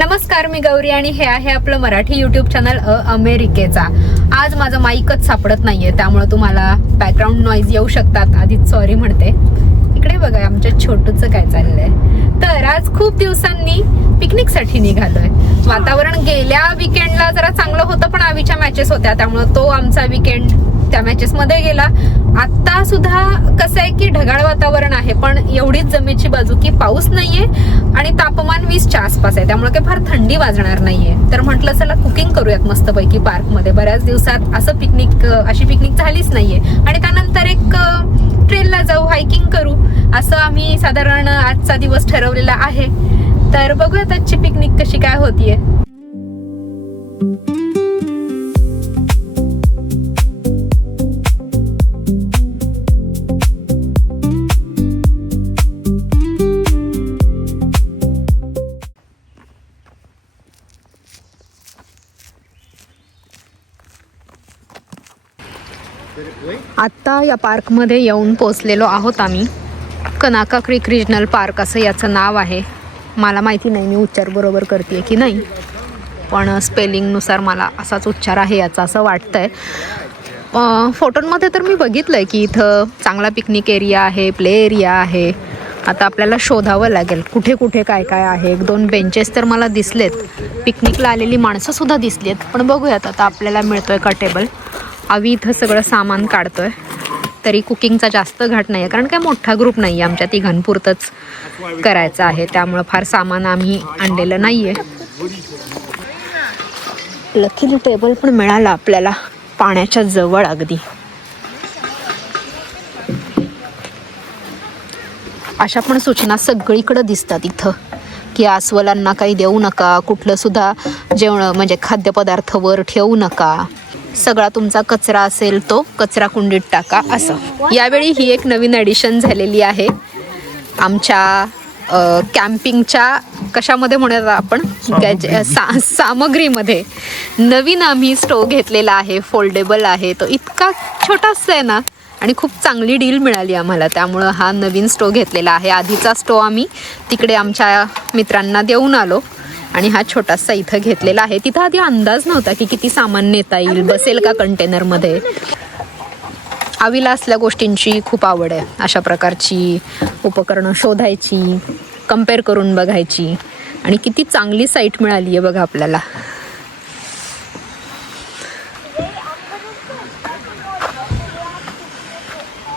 नमस्कार, मी गौरी आणि हे आहे आपलं मराठी यूट्यूब चॅनल अमेरिकेचा। आज माझा माईकच सापडत नाहीये, त्यामुळे तुम्हाला बॅकग्राऊंड नॉईज येऊ शकतात। आधीच सॉरी म्हणते। इकडे बघा आमच्या छोटूचं काय चाललंय। तर आज खूप दिवसांनी पिकनिकसाठी निघालोय। वातावरण गेल्या वीकेंडला जरा चांगलं होतं, पण आवीच्या मॅचेस होत्या, त्यामुळे तो आमचा वीकेंड त्या मॅचेस मध्ये गेला। आता सुद्धा कसं आहे की ढगाळ वातावरण आहे, पण एवढीच जमेची बाजू की पाऊस नाहीये आणि तापमान 20च्या आसपास आहे, त्यामुळे काही फार थंडी वाजणार नाहीये। तर म्हटलं चला कुकिंग करूयात मस्तपैकी पार्क मध्ये। बऱ्याच दिवसात अशी पिकनिक झालीच नाहीये आणि त्यानंतर एक ट्रेलला जाऊ, हायकिंग करू असं आम्ही साधारण आजचा दिवस ठरवलेला आहे। तर बघूयात आजची पिकनिक कशी काय होतीये। आता या पार्कमध्ये येऊन पोचलेलो आहोत आम्ही। कनाका क्रीक रिजनल पार्क असं याचं नाव आहे। मला माहिती नाही मी उच्चार बरोबर करते की नाही, पण स्पेलिंगनुसार मला असाच उच्चार आहे याचा असं वाटतंय। फोटोंमध्ये तर मी बघितलंय की इथं चांगला पिकनिक एरिया आहे, प्ले एरिया आहे। आता आपल्याला शोधावं लागेल कुठे कुठे काय काय आहे। 1-2 बेंचेस तर मला दिसलेत, पिकनिकला आलेली माणसं सुद्धा दिसलीत, पण बघूयात आता आपल्याला मिळतोय का टेबल। आवी इथं सगळं सामान काढतोय। तरी कुकिंगचा जास्त घाट नाही आहे, कारण काय मोठा ग्रुप नाही आहे, आमच्या तिघांपुरतंच करायचं आहे, त्यामुळं फार सामान आम्ही आणलेलं नाही आहे। लकीली टेबल पण मिळाला आपल्याला पाण्याच्या जवळ अगदी। अशा पण सूचना सगळीकडे दिसतात इथं की अस्वलांना काही देऊ नका, कुठलं सुद्धा जेवण म्हणजे खाद्यपदार्थ वर ठेवू नका, सगळा तुमचा कचरा असेल तो कचरा कुंडीत टाका असं। यावेळी ही एक नवीन ॲडिशन झालेली आहे आमच्या कॅम्पिंगच्या कशामध्ये म्हणत आपण सामग्रीमध्ये। नवीन आम्ही स्टोव घेतलेला आहे, फोल्डेबल आहे, तो इतका छोटासा आहे ना आणि खूप चांगली डील मिळाली आम्हाला, त्यामुळं हा नवीन स्टोव घेतलेला आहे। आधीचा स्टोव आम्ही तिकडे आमच्या मित्रांना देऊन आलो आणि हा छोटासा इथं घेतलेला आहे। तिथं आधी अंदाज नव्हता की किती सामान नेता येईल, बसेल का कंटेनरमध्ये। आवीला असल्या गोष्टींची खूप आवड आहे, अशा प्रकारची उपकरणं शोधायची, कम्पेअर करून बघायची, आणि किती चांगली साईट मिळाली आहे बघा आपल्याला।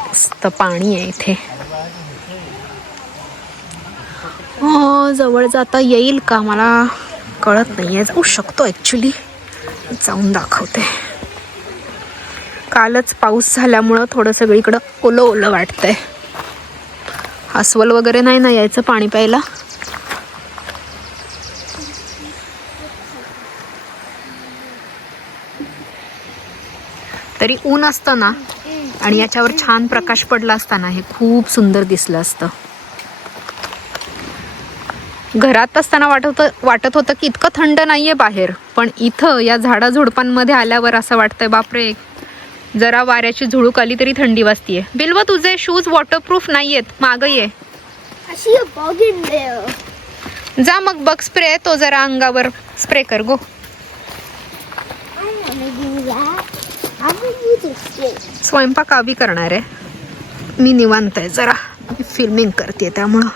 मस्त पाणी आहे इथे। जवळ जाता येईल का मला कळत नाहीये, जाऊ शकतो ॲक्च्युली, जाऊन दाखवते। कालच पाऊस झाल्यामुळं थोडं सगळीकडं ओलं ओलं वाटतंय। अस्वल वगैरे नाही ना यायचं पाणी प्यायला। तरी ऊन असतं ना आणि याच्यावर छान प्रकाश पडला असताना हे खूप सुंदर दिसलं असतं। घरात असताना वाटत होतं की इतकं थंड नाहीये बाहेर, पण इथं या झाडाझुडपांमध्ये आल्यावर असं वाटतंय बापरे, जरा वाऱ्याची झुळूक आली तरी थंडी वाजतीये। बिल्व, तुझे शूज वॉटरप्रूफ नाहीयेत, मागं ये। जा मग बग स्प्रे आहे तो जरा अंगावर स्प्रे कर गो। स्वयंपाक आवी करणार आहे, मी निवांत आहे, जरा फिल्मिंग करते त्यामुळं।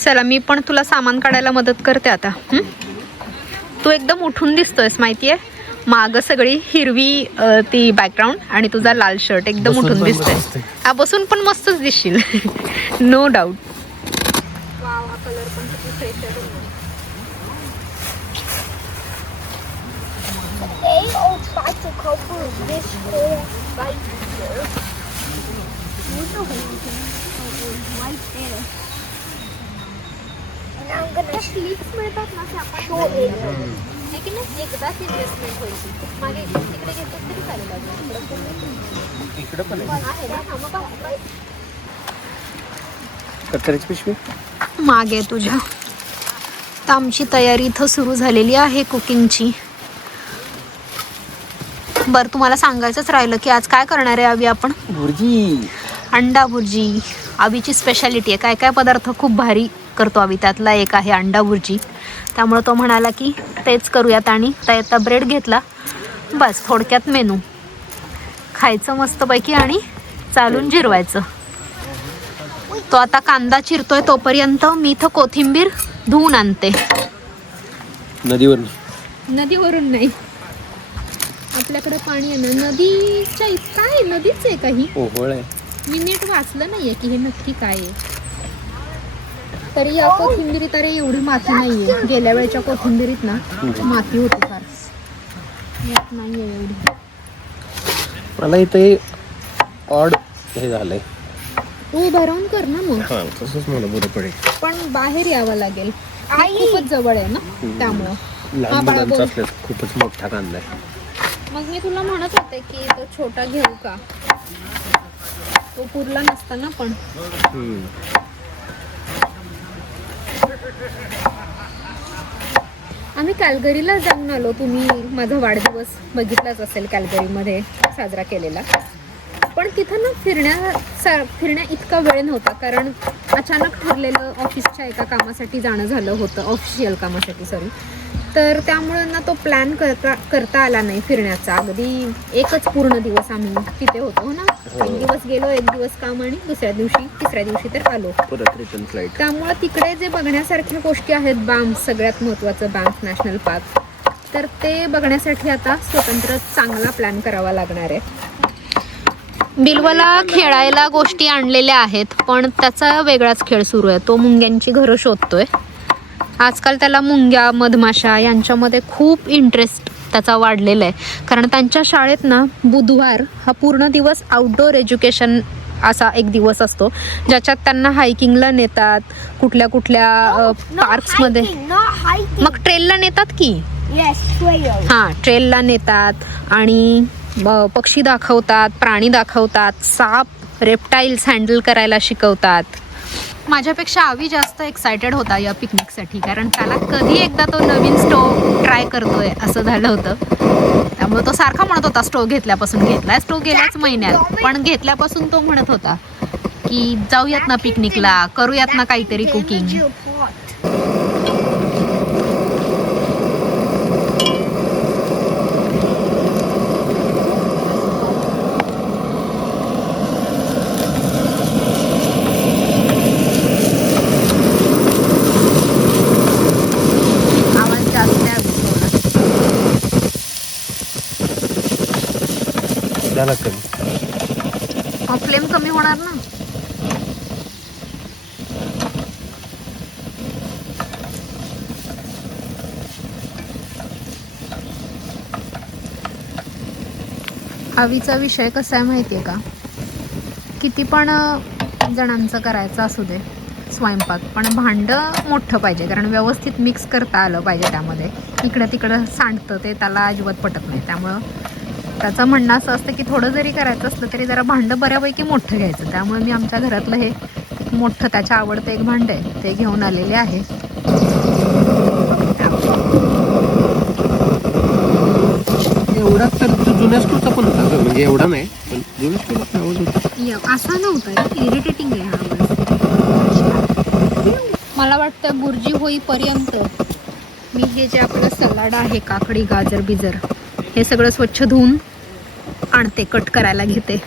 चला मी पण तुला सामान काढायला मदत करते आता। तू एकदम उठून दिसतोयस माहितीये, माग सगळी हिरवी ती बॅकग्राऊंड आणि तुझा लाल शर्ट एकदम उठून दिसतोय। हा बसून पण मस्तच दिसशील नो डाऊट। वाव, हा कलर पण किती फ्रेश आहे। मिळतात ना ते आपण एकदाच इन्व्हेस्टमेंट होईल। मागे तिकडे घेतलं तरी चालेल, इकडे पण आहे ना कचऱ्याची पिशवी मागे तुझ्या। तर आमची तयारी इथं सुरू झालेली आहे कुकिंगची। बरं तुम्हाला सांगायचंच राहिलं की आज काय करणार आहे आवी आपण? भुर्जी। अंडा भुर्जी आवीची स्पेशालिटी आहे. काय काय पदार्थ खूप भारी करतो आवी, त्यातला एक आहे अंडा भुर्जी. त्यामुळे तो म्हणाला की तेच करूयात आणि त्याचा ब्रेड घेतला. बस थोडक्यात मेनू, खायचं मस्तपैकी आणि चालून जिरवायचं. तो आता कांदा चिरतोय, तोपर्यंत मी इथं कोथिंबीर धुवून आणते. नदीवरून नाही, आपल्याकडे पाणी आहे ना नदीच्या. काय नदीच आहे काही, मी नीट वाचलं नाहीये की हे नक्की काय आहे. तरी या कोथिंबिरीत अरे एवढी माती नाहीये. गेल्या वेळेच्या कोथिंबिरीत ना माती होती फार, यात नाहीये एवढी. मला इथे ऑड हे झालंय. तू भरवून कर ना मग. तसंच मला बरं पडेल. पण बाहेर यावं लागेल, खूपच जवळ आहे ना त्यामुळं. लहान मुलांचा असल्यास खूपच मोठा कांदा आहे. मग मी तुला म्हणत होते की तो छोटा घेऊ का, तो पुरला नसता ना. पण आम्ही कॅल्गरीला जाऊन आलो. तुम्ही माझा वाढदिवस बघितलाच असेल कॅल्गरीमध्ये साजरा केलेला. पण तिथं ना फिरण्या इतका वेळ नव्हता, कारण अचानक ठरलेलं ऑफिसच्या एका कामासाठी जाणं झालं होतं, ऑफिशियल कामासाठी सॉरी. तर त्यामुळं ना तो प्लॅन करता आला नाही फिरण्याचा. अगदी एकच पूर्ण दिवस आम्ही तिथे होतो हो ना. एक दिवस गेलो, एक दिवस काम, आणि तिसऱ्या दिवशी तर आलो परत रिटर्न फ्लाईट. त्यामुळं तिकडे जे बघण्यासारख्या गोष्टी आहेत, बाम्स सगळ्यात महत्त्वाचं बाम्स नॅशनल पार्क, तर ते बघण्यासाठी आता स्वतंत्र चांगला प्लॅन करावा लागणार आहे. बिल्वला खेळायला गोष्टी आणलेल्या आहेत, पण त्याचा वेगळाच खेळ सुरू आहे. तो मुंग्यांची घरं शोधतोय. आजकाल त्याला मुंग्या, मधमाशा यांच्यामध्ये खूप इंटरेस्ट त्याचा वाढलेला आहे. कारण त्यांच्या शाळेत ना बुधवार हा पूर्ण दिवस आउटडोअर एज्युकेशन असा एक दिवस असतो, ज्याच्यात त्यांना हायकिंगला नेतात, कुठल्या पार्क्समध्ये. मग ट्रेलला नेतात की, हां ट्रेलला नेतात आणि पक्षी दाखवतात, प्राणी दाखवतात, साप रेप्टाईल्स हँडल करायला शिकवतात. माझ्यापेक्षा आवी जास्त एक्सायटेड होता या पिकनिकसाठी, कारण त्याला कधी एकदा तो नवीन स्टोव ट्राय करतोय असं झालं होतं. त्यामुळे तो सारखा म्हणत होता स्टोव घेतल्यापासून. स्टोव गेल्याच महिन्यात, पण घेतल्यापासून तो म्हणत होता की जाऊयात ना पिकनिकला, करूयात ना काहीतरी कुकिंग. फ्लेम कमी होणार ना. आवीचा विषय कसा आहे माहितीये का, किती पण जणांचं करायचं असू दे स्वयंपाक, पण भांडं मोठं पाहिजे, कारण व्यवस्थित मिक्स करता आलं पाहिजे. त्यामध्ये इकडं तिकडं सांडतं ते त्याला अजिबात पटत नाही. त्यामुळं त्याचं म्हणणं असं असतं की थोडं जरी करायचं असलं तरी जरा भांडं बऱ्यापैकी मोठं घ्यायचं. त्यामुळे मी आमच्या घरातलं हे मोठं, त्याच्या आवडतं एक भांडं आहे ते घेऊन आलेले आहे. एवढा तर जुन्या स्टोवचा पण होता, म्हणजे एवढा नाही पण जुन्या स्टोवचा आवाज होता. असा नव्हता, इरिटेटिंग आहे हा आवाज. मला वाटतं बुर्जी होईपर्यंत मी हे जे आपलं सलाड आहे, काकडी, गाजर बिजर, हे सगळं स्वच्छ धुवून आणते, कट करायला घेते.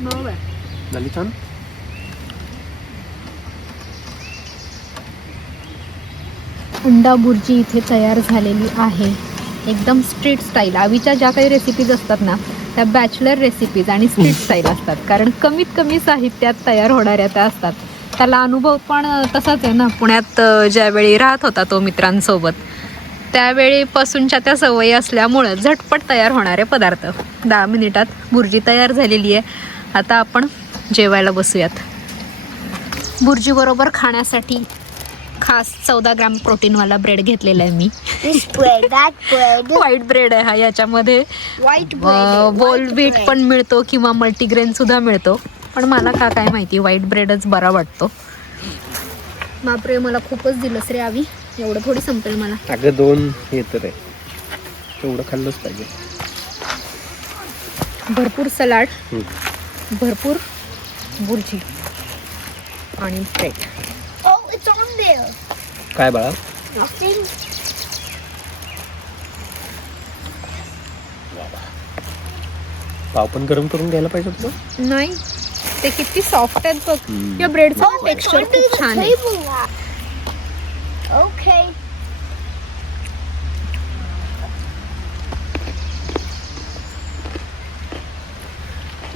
बरोबर. झाली छान. अंडा बुर्जी इथे तयार झालेली आहे, एकदम स्ट्रीट स्टाईल. आवीच्या ज्या काही रेसिपीज असतात ना त्या बॅचलर रेसिपीज आणि स्ट्रीट स्टाईल असतात, कारण कमीत कमी साहित्यात तयार होणाऱ्या त्या असतात. त्याला अनुभव पण तसाच आहे ना. पुण्यात ज्यावेळी राहत होता तो मित्रांसोबत, त्यावेळीपासूनच्या त्या सवयी असल्यामुळं झटपट तयार होणारे पदार्थ. 10 मिनिटात बुर्जी तयार झालेली आहे. आता आपण जेवायला बसूयात. बुर्जीबरोबर खाण्यासाठी खास 14 ग्राम प्रोटीनवाला ब्रेड घेतलेला आहे मी. This bread, that bread, white bread आहे हा. याच्यामध्ये white bread. बोल व्हीट पण मिळतो किंवा मल्टीग्रेन सुद्धा मिळतो, पण मला काय माहिती व्हाईट ब्रेडच बरा वाटतो. बापरे, मला खूपच दिलंस रे आवी. एवढं थोडी संपेल मला. अगं 2 हे तर आहे, तेवढं खाल्लंच पाहिजे. भरपूर सलाड, भरपूर बुर्जी आणि bread. Oh, it's on there. काय बाळा? Nothing. पाव पण गरम करून घ्यायला पाहिजे तुला. नाही, ते किती सॉफ्ट आहेत बघ. या ब्रेडचा Oh, it's टेक्स्चर under खूप the छान आहे. table now. Okay.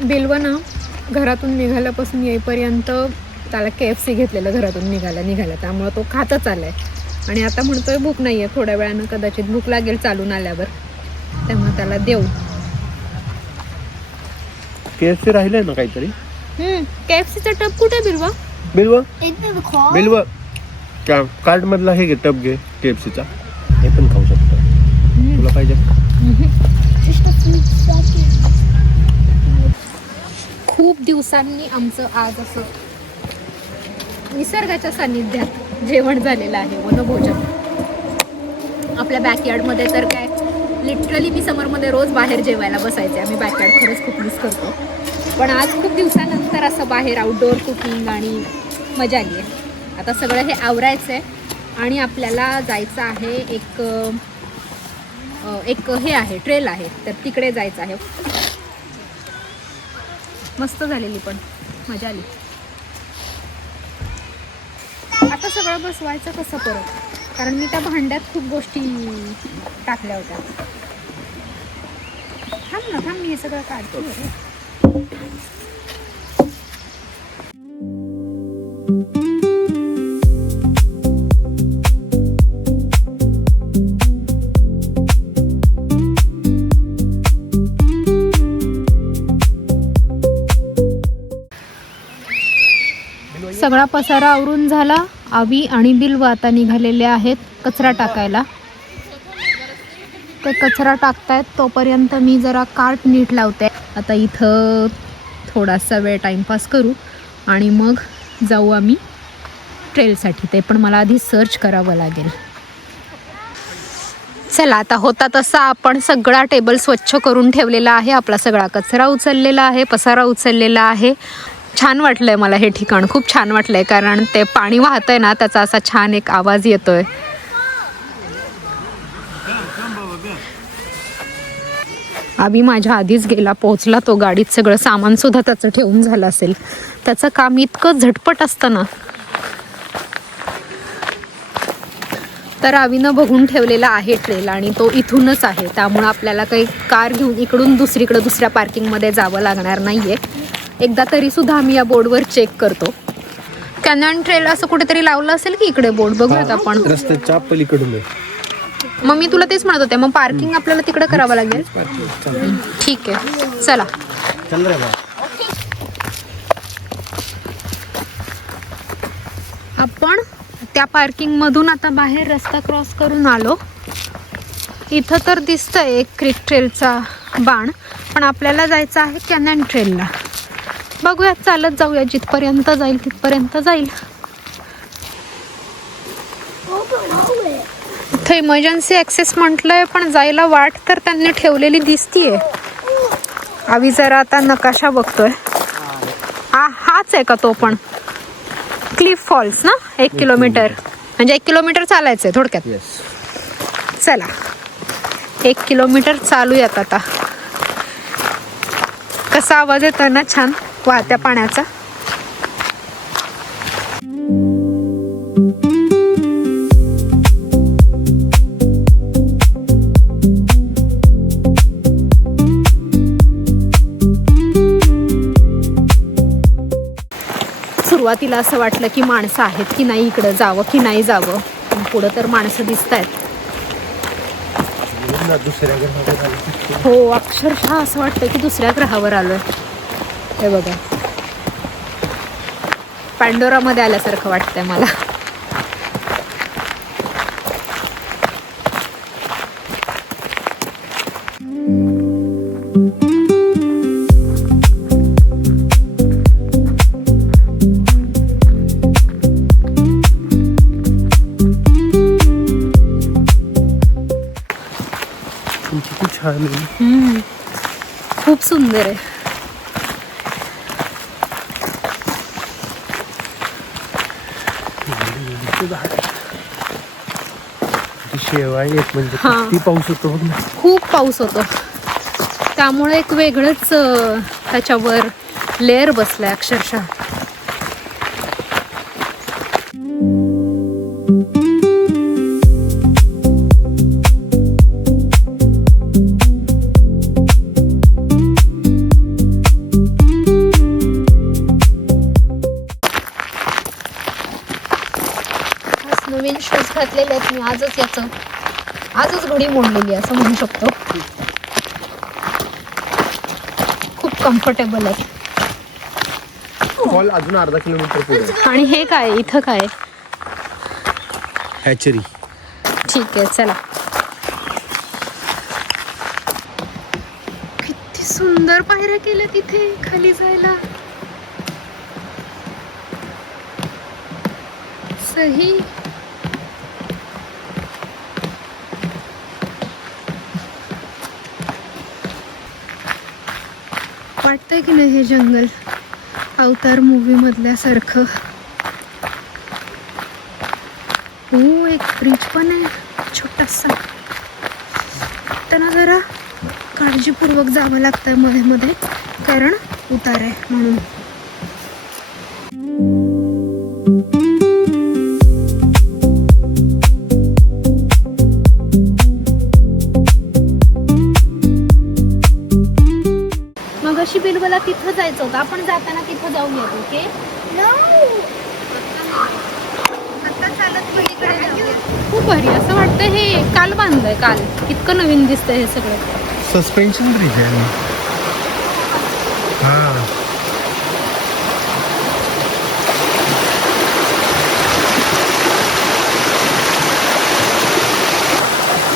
बिल्व ना घरातून निघाल्यापासून येईपर्यंत त्याला KFC घेतलेलं घरातून निघाल्या, त्यामुळे तो खातच आलाय. आणि आता म्हणतोय भूक नाहीये, थोड्या वेळानं कदाचित भूक लागेल चालून आल्यावर, तेव्हा त्याला देऊ. KFC राहिलंय ना काहीतरी. KFCचा टब कुठे बिल्वा? बिल्व It's in the car. Bilva card मधला हे घे, टब घे KFCचा. हे पण खाऊ शकतो. तुला पाहिजे? Just a few seconds. खूप दिवसांनी आमचं आज असं निसर्गाच्या सानिध्यात जेवण झालेलं आहे, वनभोजन. आपल्या बॅकयार्डमध्ये तर काय लिटरली मी समरमध्ये रोज बाहेर जेवायला बसायचे. आम्ही बॅकयार्ड खरंच खूप मिस करतो, पण आज खूप दिवसानंतर असं बाहेर आउटडोअर कुकिंग आणि मजा आली आहे. आता सगळं हे आवरायचं आहे आणि आपल्याला जायचं आहे. एक हे आहे, ट्रेल आहे, तर तिकडे जायचं आहे. मस्त झालेली, पण मजा आली. आता सगळं बसवायचं कसं परत, कारण मी त्या भांड्यात खूप गोष्टी टाकल्या होत्या. थांब मी हे सगळं काढते. सगळा पसारा आवरून झाला. आवी आणि बिल्व आता निघालेले आहेत कचरा टाकायला. ते कचरा टाकतायत तोपर्यंत मी जरा कार्ट नीट लावते. आता इथं थोडासा वेळ टाईमपास करू आणि मग जाऊ आम्ही ट्रेलसाठी. ते पण मला आधी सर्च करावं लागेल. चला, आता होता तसा आपण सगळा टेबल स्वच्छ करून ठेवलेला आहे. आपला सगळा कचरा उचललेला आहे, पसारा उचललेला आहे. छान वाटलंय मला हे ठिकाण, खूप छान वाटलंय, कारण ते पाणी वाहतंय ना, त्याचा असा छान एक आवाज येतोय. आवी माझ्या आधीच गेला, पोहोचला तो गाडीत. सगळं सामान सुद्धा त्याचं ठेवून झालं असेल. त्याचं काम इतकं झटपट असतं ना. तर आवीनं बघून ठेवलेला आहे ट्रेल आणि तो इथूनच आहे, त्यामुळं आपल्याला काही कार घेऊन इकडून दुसरीकडे दुसऱ्या पार्किंगमध्ये जावं लागणार नाहीये. एकदा तरी सुद्धा आम्ही या बोर्डवर चेक करतो. कॅनॉन ट्रेल असं कुठेतरी लावलं असेल की इकडे बोर्ड, बघूयात आपण. रस्त्याच्या पलीकडून. मग मी तुला तेच म्हणत होते, मग पार्किंग आपल्याला तिकडे करावं लागेल. ठीक आहे, चला. चल रे बा. आपण त्या पार्किंग मधून आता बाहेर रस्ता क्रॉस करून आलो. इथं तर दिसतंय एक क्रिक ट्रेलचा बाण, पण आपल्याला जायचं आहे कॅनॉन ट्रेलला. बघूयात, चालत जाऊया, जिथपर्यंत जाईल तिथपर्यंत जाईल. इथं इमर्जन्सी ॲक्सेस म्हटलंय, पण जायला वाट तर त्यांनी ठेवलेली दिसतीये. आवी जरा आता नकाशा बघतोय. हाच आहे का तो पण? क्लिफ फॉल्स ना, 1 किलोमीटर, म्हणजे 1 किलोमीटर चालायचंय थोडक्यात. चला, 1 किलोमीटर चालूयात आता. कसा आवाज येतोय ना छान वाहत्या पाण्याचा. सुरुवातीला असं वाटलं की माणसं आहेत की नाही, इकडं जावं की नाही जावं, पण पुढं तर माणसं दिसत आहेत. दुसऱ्या ग्रहावर आलं. हो, अक्षरशः असं वाटतं की दुसऱ्या ग्रहावर आलोय. हे बघा, पॅन्डोरामध्ये आल्यासारखं वाटतंय मला. किती छान आहे. खूप सुंदर आहे. शेवाळी एक म्हणजे हा. किती पाऊस होतो बघ ना. खूप पाऊस होतो, त्यामुळे एक वेगळंच त्याच्यावर लेअर बसलाय अक्षरशः. नवीन शूज घातलेले आहेत मी आजच घडी मोडलेली असं म्हणू शकतो. खूप कम्फर्टेबल आहे. हॉल अजून अर्धा किलोमीटर पुढे. आणि हे काय इथं काय? हॅचरी. ठीक आहे, चला. किती सुंदर पायऱ्या केल्या तिथे खाली जायला. सही. वाटतंय की नाही हे जंगल अवतार मूवी मधल्यासारखं. हो, एक ब्रिज पण आहे छोटासा. त्यांना जरा काळजीपूर्वक जावं लागतंय मध्ये मध्ये, कारण उतार आहे म्हणून. मगाशी बिलबला तिथं जायचं होतं, आपण जाताना तिथं जाऊयात. ओके, आता चालत पलीकडे जाऊया. खूप भारी असं वाटतं. हे काल बांधलंय, काल. इतकं नवीन दिसतंय हे सगळं. सस्पेन्शन ब्रिज आहे. हा,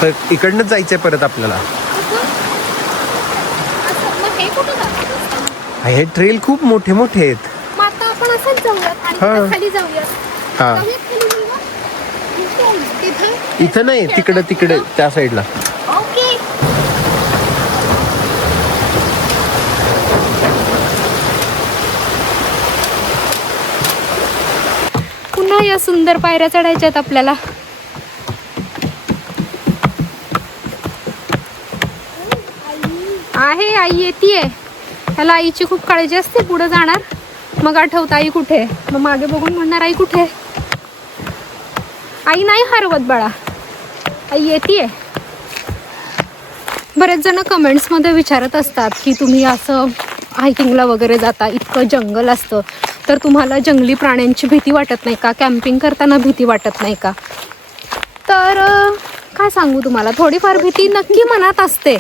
तर इकडनंच जायचंय परत आपल्याला. हे कुठं जातं? हे ट्रेल खूप मोठे मोठे आहेत. मग आता आपण असंच जाऊयात आणि हा. तिथं खाली जाऊयात. हा, जाऊयात खाली जाऊया. तिथं इथं नाही, तिकडे त्या साईडला. ओके. पुन्हा या सुंदर पायऱ्या चढायच्यात आपल्याला. आहे, आई येतीये. त्याला आईची खूप काळजी असते. पुढे जाणार, मग आठवतं आई कुठे, मग मागे बघून म्हणणार आई कुठे. आई नाही हरवत बाळा, आई येतीये. बरेच जण कमेंट्समध्ये विचारत असतात की तुम्ही असं हायकिंगला वगैरे जाता, इतकं जंगल असतं, तर तुम्हाला जंगली प्राण्यांची भीती वाटत नाही का, कॅम्पिंग करताना भीती वाटत नाही का? तर काय सांगू तुम्हाला, थोडीफार भीती नक्की मनात असते.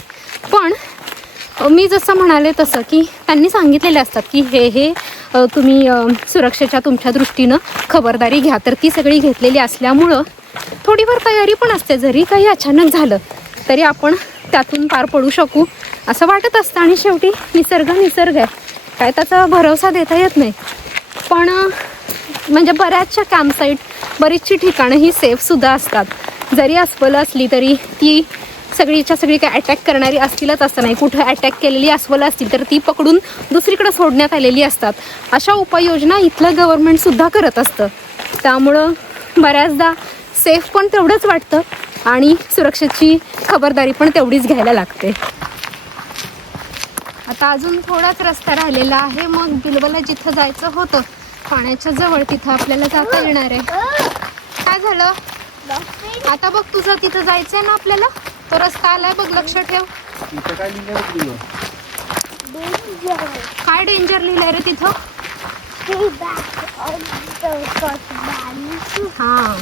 पण मी जसं म्हणाले तसं की त्यांनी सांगितलेले असतात की हे तुम्ही सुरक्षेच्या तुमच्या दृष्टीनं खबरदारी घ्या. तर ती सगळी घेतलेली असल्यामुळं थोडीफार तयारी पण असते. जरी काही अचानक झालं तरी आपण त्यातून पार पडू शकू असं वाटत असतं. आणि शेवटी निसर्ग आहे, काय त्याचा भरवसा देता येत नाही. पण म्हणजे बऱ्याचशा कॅम्पसाईट, बरीचशी ठिकाणं ही सेफसुद्धा असतात. जरी अस्वलं असली तरी ती सगळीच्या सगळी काय अटॅक करणारी असतीलच असं नाही. कुठं अटॅक केलेली अस्वलं असतील तर ती पकडून दुसरीकडे सोडण्यात आलेली असतात. अशा उपाययोजना इथलं गव्हर्नमेंटसुद्धा करत असतं. त्यामुळं बऱ्याचदा सेफ पण तेवढंच वाटतं आणि सुरक्षेची खबरदारी पण तेवढीच घ्यायला लागते. आता अजून थोडाच रस्ता राहिलेला आहे, मग बिलवाला जिथं जायचं होतं पाण्याच्या जवळ तिथं आपल्याला जाता येणार आहे. काय झालं? Nothing. आता बघ तुझं तिथं जायचंय ना आपल्याला, तो रस्ता आलाय बघ, लक्ष ठेव. इथं काय लिहिलं? Danger. काय डेंजर लिहिलंय रे तिथं? Stay back on the first man. हां,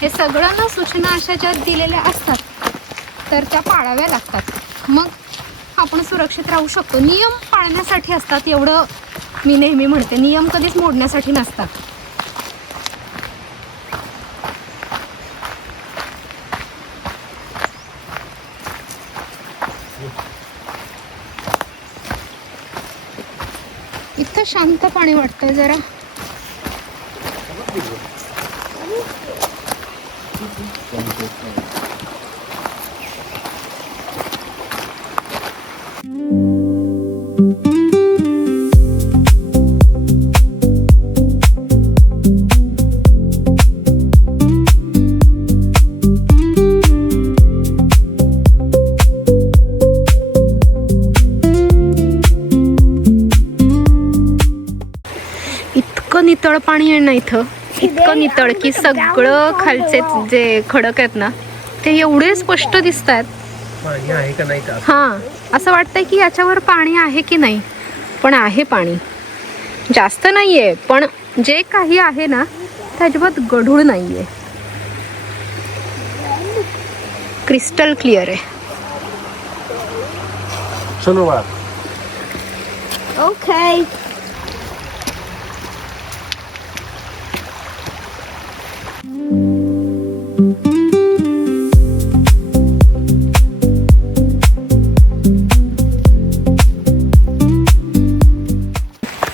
हे सगळं ना सूचना अशा ज्या दिलेल्या असतात तर त्या पाळाव्या लागतात, मग आपण सुरक्षित राहू शकतो. नियम पाळण्यासाठी असतात, एवढं मी नेहमी म्हणते. नियम कधीच मोडण्यासाठी नसतात. इतकं शांत पाणी वाटतंय जरा. इतकं नितळ पाणी आहे ना इथं, इतकं नितळ की सगळं खालचे जे खडक आहेत ना ते एवढे स्पष्ट दिसत आहेत. पाणी आहे का नाही का? हां, असं वाटतंय की याच्यावर पाणी आहे की नाही, पण आहे पाणी. जास्त नाही आहे, पण जे काही आहे ना ते अजिबात गढूळ नाही आहे, क्रिस्टल क्लिअर आहे. चलो बाळा. Okay.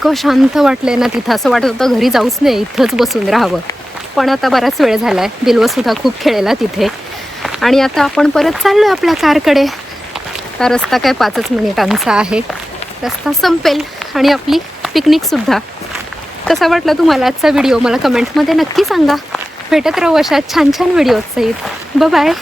इतकं शांत वाटलंय ना तिथं, असं वाटत होतं घरी जाऊच नाही, इथंच बसून राहावं. पण आता बराच वेळ झालाय, बिल्वसुद्धा खूप खेळला तिथे, आणि आता आपण परत चाललोय आपल्या कारकडे. हा रस्ता काय 5 मिनिटांचा आहे, रस्ता संपेल आणि आपली पिकनिकसुद्धा. कसा वाटला तुम्हाला आजचा व्हिडिओ मला कमेंटमध्ये नक्की सांगा. भेटत राहू अशा छान छान व्हिडिओज सहित. बाय.